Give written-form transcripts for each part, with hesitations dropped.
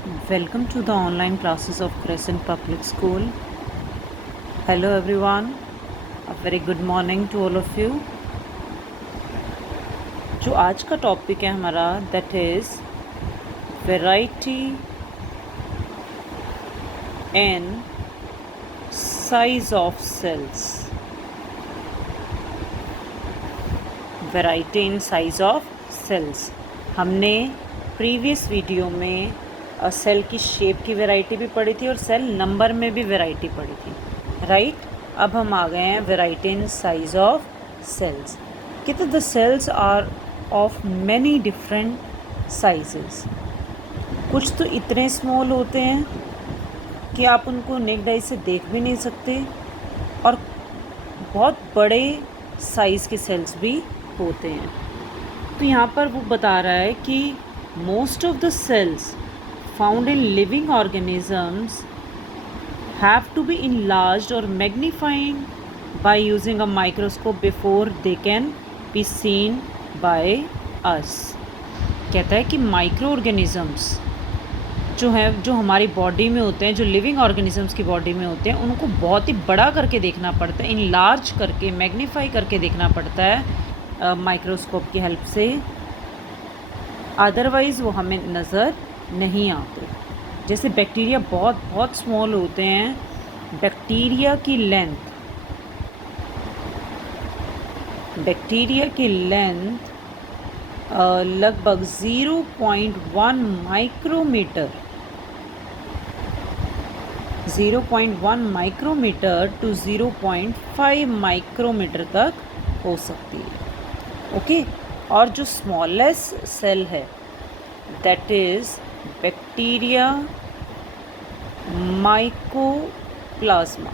Welcome to the online classes of Crescent Public School. Hello everyone. A very good morning to all of you. जो आज का topic है हमारा that is variety in size of cells. Variety in size of cells. हमने previous video में cell की shape की variety भी पढ़ी थी और सेल नंबर में भी वैरायटी पढ़ी थी, राइट? अब हम आ गए हैं variety in size of cells. कहते the cells are of many different sizes. कुछ तो इतने स्मॉल होते हैं कि आप उनको नेक्ड आई से देख भी नहीं सकते, और बहुत बड़े साइज़ के सेल्स भी होते हैं। तो यहाँ पर वो बता रहा है कि most of the cells found in living organisms have to be enlarged or magnified by using a microscope before they can be seen by us। कहता है कि माइक्रो ऑर्गेनिजम्स जो है, जो हमारी बॉडी में होते हैं, जो लिविंग ऑर्गेनिजम्स की बॉडी में होते हैं, उनको बहुत ही बड़ा करके देखना पड़ता है, इनलार्ज करके, मैग्नीफाई करके देखना पड़ता है माइक्रोस्कोप की हेल्प से, अदरवाइज़ वो हमें नज़र नहीं आते। जैसे बैक्टीरिया बहुत बहुत स्मॉल होते हैं। बैक्टीरिया की लेंथ लगभग 0.1 माइक्रोमीटर 0.1 टू 0.5 माइक्रोमीटर तक हो सकती है। ओके, और जो स्मॉलेस्ट सेल है दैट इज़ बैक्टीरिया माइकोप्लाज्मा।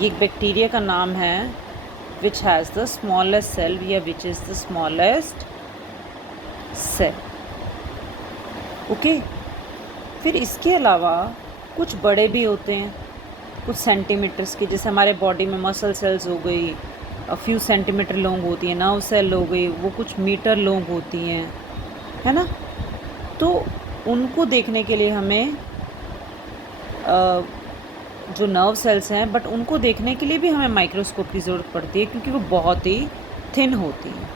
ये एक बैक्टीरिया का नाम है which has the smallest cell या which is the smallest cell. Okay, फिर इसके अलावा कुछ बड़े भी होते हैं, कुछ सेंटीमीटर्स के, जैसे हमारे बॉडी में मसल सेल्स हो गई, फ्यू सेंटीमीटर लॉन्ग होती हैं, नर्व सेल हो गई, वो कुछ मीटर लॉन्ग होती हैं, है ना? तो उनको देखने के लिए हमें जो नर्व सेल्स हैं, बट उनको देखने के लिए भी हमें माइक्रोस्कोप की ज़रूरत पड़ती है क्योंकि वो बहुत ही थिन होती हैं।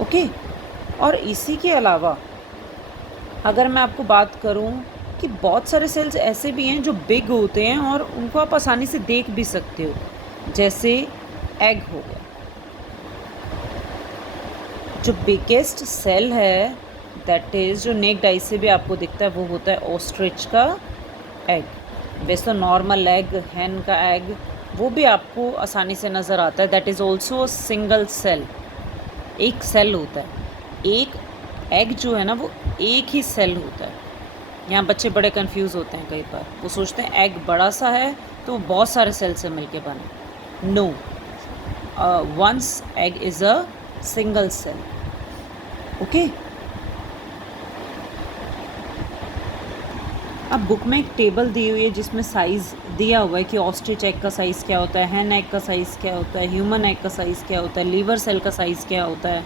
ओके, और इसी के अलावा अगर मैं आपको बात करूं कि बहुत सारे सेल्स ऐसे भी हैं जो बिग होते हैं और उनको आप आसानी से देख भी सकते हो, जैसे एग हो गया। जो बिगेस्ट सेल है दैट इज़, जो नेक्ड आई से भी आपको दिखता है, वो होता है ऑस्ट्रिच का एग। वैसे तो नॉर्मल एग, हैन का एग, वो भी आपको आसानी से नज़र आता है। That is also single cell, एक सेल होता है। एक एग जो है ना, वो एक ही सेल होता है। यहाँ बच्चे बड़े कंफ्यूज होते हैं कई बार, वो सोचते हैं एग बड़ा सा है तो वो बहुत सारे सेल से मिलके बने। No, once egg is a single cell. Okay, अब बुक में एक टेबल दी हुई है जिसमें साइज़ दिया हुआ है कि ऑस्ट्रिच एग का साइज़ क्या होता है, हैन एग का साइज़ क्या होता है, ह्यूमन एग का साइज़ क्या होता है, लीवर सेल का साइज़ क्या होता है।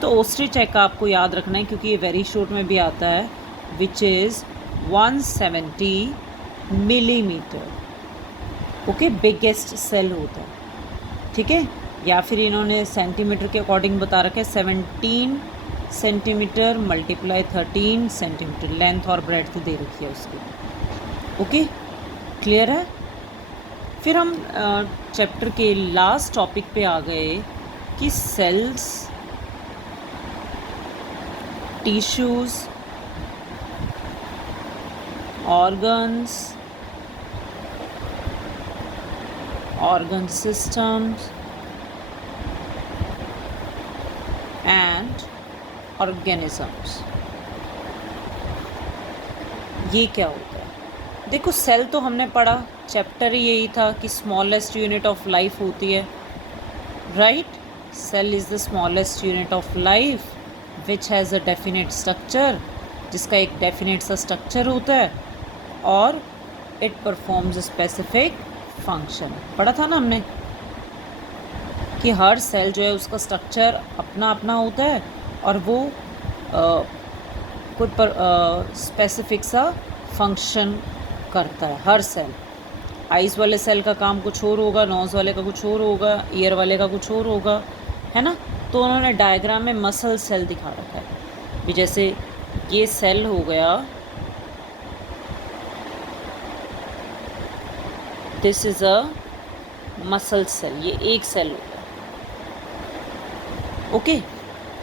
तो ऑस्ट्रिच एग का आपको याद रखना है क्योंकि ये वेरी शॉर्ट में भी आता है, which is 170 millimetre. Okay, biggest cell होता है, ठीक है? या फिर इन्होंने सेंटीमीटर के अकॉर्डिंग बता रखा है, 17 सेंटीमीटर मल्टीप्लाई 13 सेंटीमीटर लेंथ और ब्रेड्थ दे रखी है उसकी। ओके, क्लियर है? फिर हम चैप्टर के लास्ट टॉपिक पे आ गए कि cells, tissues, organs, organ systems and organisms. ये क्या होता है? देखो, सेल तो हमने पढ़ा, चैप्टर ही यही था कि स्मॉलेस्ट यूनिट ऑफ लाइफ होती है, right? Cell is the smallest unit of life which has a definite structure, जिसका एक डेफिनेट सा स्ट्रक्चर होता है और it performs a specific function. पढ़ा था ना हमने कि हर सेल जो है उसका स्ट्रक्चर अपना अपना होता है और वो कोई स्पेसिफिक सा फंक्शन करता है हर सेल। आइज़ वाले सेल का काम कुछ और होगा, नोज़ वाले का कुछ और होगा, ईयर वाले का कुछ और होगा, है ना। तो उन्होंने डायग्राम में मसल सेल दिखा रखा है भी, जैसे ये सेल हो गया, this is a muscle cell, ये एक सेल हो गया। ओके,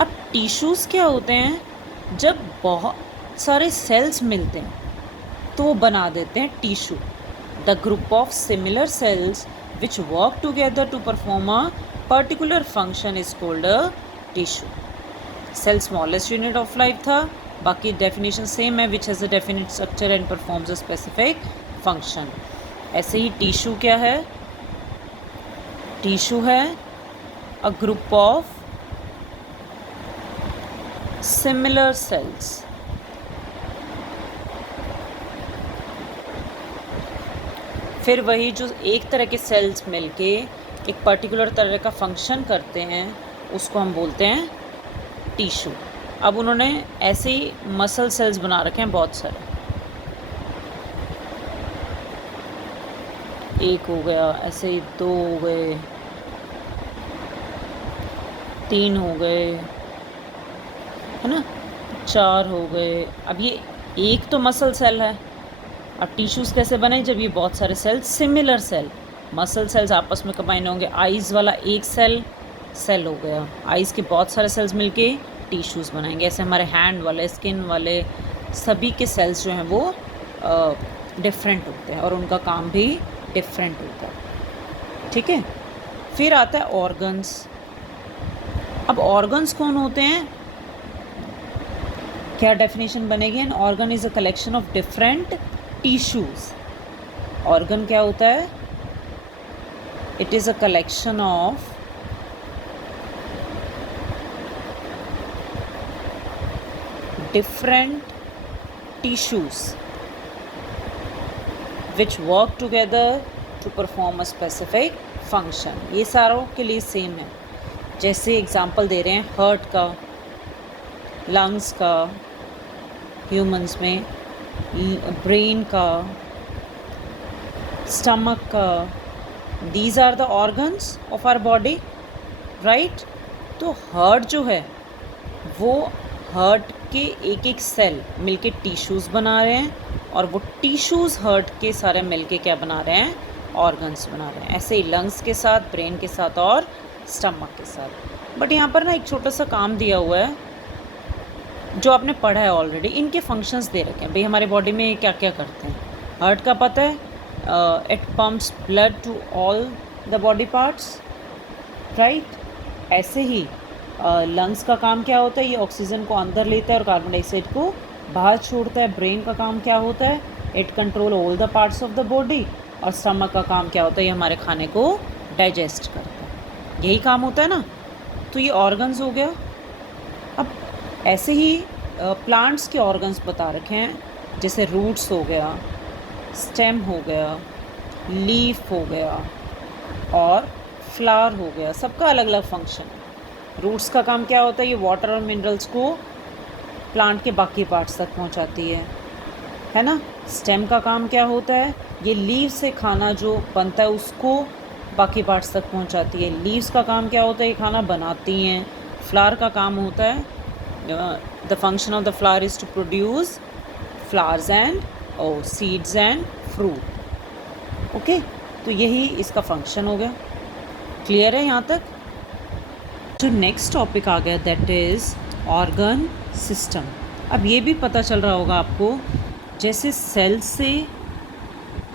अब टिश्यूज़ क्या होते हैं, जब बहुत सारे सेल्स मिलते हैं तो वो बना देते हैं tissue. The group of similar cells which work together to perform a particular function is called a tissue. Cell smallest unit of life था, बाकी डेफिनेशन सेम है, which has a definite structure and performs a specific function. ऐसे ही tissue क्या है, tissue है a group of similar cells फिर वही जो एक तरह के सेल्स मिलके एक पर्टिकुलर तरह का फंक्शन करते हैं उसको हम बोलते हैं टिश्यू। अब उन्होंने ऐसे ही मसल सेल्स बना रखे हैं बहुत सारे, एक हो गया, ऐसे ही 2 हो गए, 3 हो गए, है ना, 4 हो गए। अब ये एक तो मसल सेल है। अब टिश्यूज़ कैसे बने, जब ये बहुत सारे cells similar cell, muscle cells आपस में कंबाइन होंगे। आइज़ वाला एक सेल हो गया, आइज़ के बहुत सारे सेल्स मिलके टिश्यूज़ बनाएंगे। ऐसे हमारे हैंड वाले, स्किन वाले, सभी के सेल्स जो हैं वो डिफरेंट होते हैं और उनका काम भी डिफरेंट होता है। ठीक है, फिर आता है ऑर्गन्स। अब ऑर्गन्स कौन होते हैं, क्या डेफिनेशन बनेगी, an organ is a collection of different tissues. Organ क्या होता है, it is a collection of different tissues which work together to perform a specific function। ये सारों के लिए सेम है। जैसे एग्जांपल दे रहे हैं हार्ट का, लंग्स का ह्यूमंस में, ब्रेन का, स्टमक का, these are the organs of our body, right. तो हार्ट जो है वो हार्ट के एक एक सेल मिलके टिश्यूज़ बना रहे हैं और वो टिश्यूज़ हार्ट के सारे मिलके क्या बना रहे हैं, ऑर्गन्स बना रहे हैं। ऐसे ही लंग्स के साथ, ब्रेन के साथ और स्टमक के साथ। बट यहाँ पर ना एक छोटा सा काम दिया हुआ है जो आपने पढ़ा है ऑलरेडी, इनके फंक्शंस दे रखे हैं भाई, हमारे बॉडी में क्या क्या करते हैं। हार्ट का पता है, it pumps blood to all the body parts, right. ऐसे ही लंग्स का काम क्या होता है, ये ऑक्सीजन को अंदर लेता है और कार्बन डाइऑक्साइड को बाहर छोड़ता है। ब्रेन का काम क्या होता है, it control all the parts of the body. और स्टमक का काम क्या होता है, ये हमारे खाने को डाइजेस्ट करता है। यही काम होता है ना। तो ये ऑर्गन्स हो गया। अब ऐसे ही प्लांट्स के ऑर्गन्स बता रखे हैं, जैसे रूट्स हो गया, स्टेम हो गया, लीफ हो गया और फ्लावर हो गया। सबका अलग अलग फंक्शन है। रूट्स का काम क्या होता है, ये वाटर और मिनरल्स को प्लांट के बाकी पार्ट्स तक पहुंचाती है ना। स्टेम का काम क्या होता है, ये लीव से खाना जो बनता है उसको बाकी पार्ट्स तक पहुंचाती है। लीव्स का काम क्या होता है, ये खाना बनाती हैं। फ्लावर का काम होता है, the function of the flower is to produce flowers and seeds and fruit. Okay, तो यही इसका फंक्शन हो गया। क्लियर है यहाँ तक। जो नेक्स्ट टॉपिक आ गया दैट इज़ ऑर्गन सिस्टम। अब ये भी पता चल रहा होगा आपको, जैसे सेल से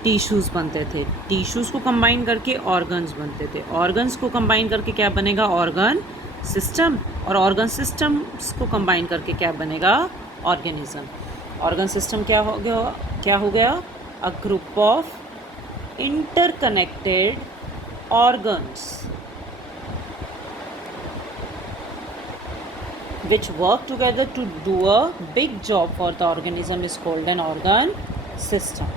टिश्यूज़ बनते थे, टिश्यूज़ को कंबाइन करके ऑर्गन्स बनते थे, ऑर्गन्स को कंबाइन करके क्या बनेगा, ऑर्गन सिस्टम, और ऑर्गन सिस्टम्स को कंबाइन करके क्या बनेगा, ऑर्गेनिज्म। ऑर्गन सिस्टम क्या हो गया, अ group of interconnected organs which work together to do a big job for the organism is called an organ system।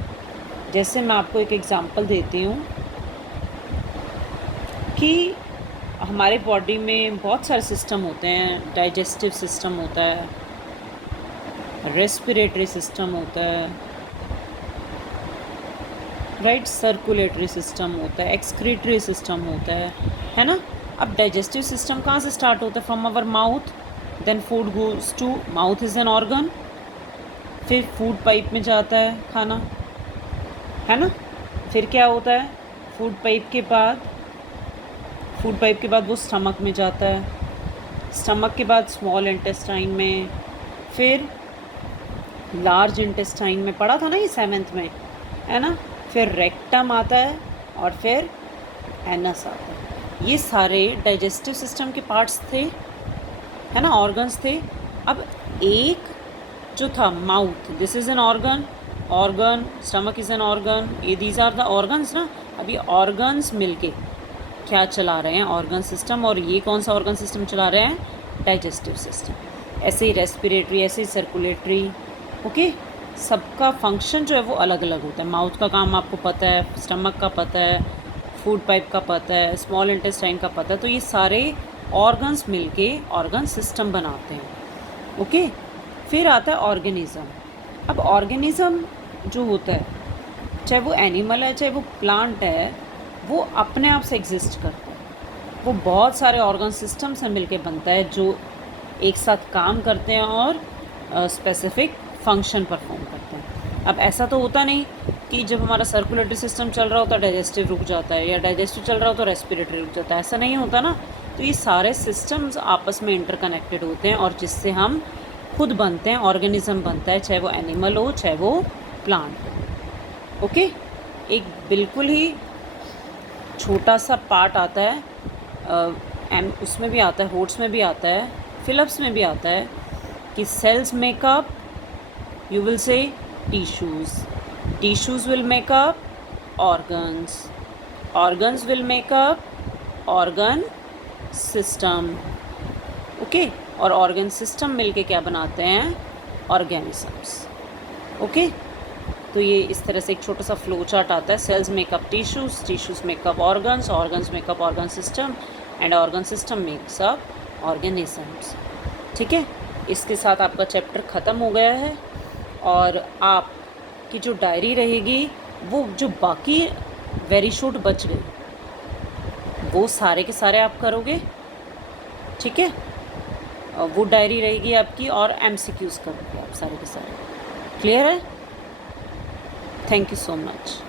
जैसे मैं आपको एक एग्जांपल देती हूँ कि हमारे बॉडी में बहुत सारे सिस्टम होते हैं। डाइजेस्टिव सिस्टम होता है, रेस्पिरेटरी सिस्टम होता है, राइट, सर्कुलेटरी सिस्टम होता है, एक्सक्रीटरी सिस्टम होता है ना। अब डाइजेस्टिव सिस्टम कहाँ से स्टार्ट होता है? From our mouth, then food goes to mouth is an organ, फिर फूड पाइप में जाता है खाना, है ना। फिर क्या होता है? फूड पाइप के बाद वो स्टमक में जाता है, स्टमक के बाद स्मॉल इंटेस्टाइन में, फिर लार्ज इंटेस्टाइन में, पढ़ा था ना ये 7th में, है ना। फिर रेक्टम आता है और फिर एनस आता है। ये सारे डाइजेस्टिव सिस्टम के पार्ट्स थे, है ना, ऑर्गन्स थे। अब एक जो था mouth, this is an organ, stomach is an organ, ये दीज आर द ऑर्गन्स ना। अब ये ऑर्गन्स मिलके क्या चला रहे हैं? Organ system. और ये कौन सा ऑर्गन सिस्टम चला रहे हैं? Digestive system. ऐसे ही रेस्पिरेटरी, ऐसे ही सर्कुलेटरी, ओके। सबका फंक्शन जो है वो अलग अलग होता है। माउथ का काम आपको पता है, स्टमक का पता है, फूड पाइप का पता है, स्मॉल इंटेस्टाइन का पता है। तो ये सारे ऑर्गन्स मिलके ऑर्गन सिस्टम बनाते हैं, ओके। फिर आता है ऑर्गेनिज़म। अब ऑर्गेनिज़म जो होता है, चाहे वो एनिमल है चाहे वो प्लांट है, वो अपने आप से एग्जिस्ट करता है। वो बहुत सारे ऑर्गन सिस्टम से मिलके बनता है जो एक साथ काम करते हैं और स्पेसिफिक फंक्शन परफॉर्म करते हैं। अब ऐसा तो होता नहीं कि जब हमारा सर्कुलेटरी सिस्टम चल रहा होता है डाइजेस्टिव रुक जाता है, या डाइजेस्टिव चल रहा हो तो रेस्पिरेटरी रुक जाता है, ऐसा नहीं होता ना। तो ये सारे सिस्टम्स आपस में इंटरकनेक्टेड होते हैं और जिससे हम खुद बनते हैं, ऑर्गेनिज्म बनता है, चाहे वो एनिमल हो चाहे वो प्लांट हो, ओके। एक बिल्कुल ही छोटा सा पार्ट आता है, एंड उसमें भी आता है, होट्स में भी आता है, फिलप्स में भी आता है कि cells make up, you will say tissues will make up organs will make up organ system, okay. और ऑर्गन सिस्टम मिलके क्या बनाते हैं? Organisms, okay. तो ये इस तरह से एक छोटा सा फ्लो चार्ट आता है। Cells make up tissues make up organs make up organ system, and organ system makes up organisms, ठीक है। इसके साथ आपका चैप्टर ख़त्म हो गया है और आपकी जो डायरी रहेगी वो जो बाकी वेरी शॉर्ट बच गई वो सारे के सारे आप करोगे, ठीक है। वो डायरी रहेगी आपकी और MCQs करोगे आप सारे के सारे। क्लियर है? Thank you so much.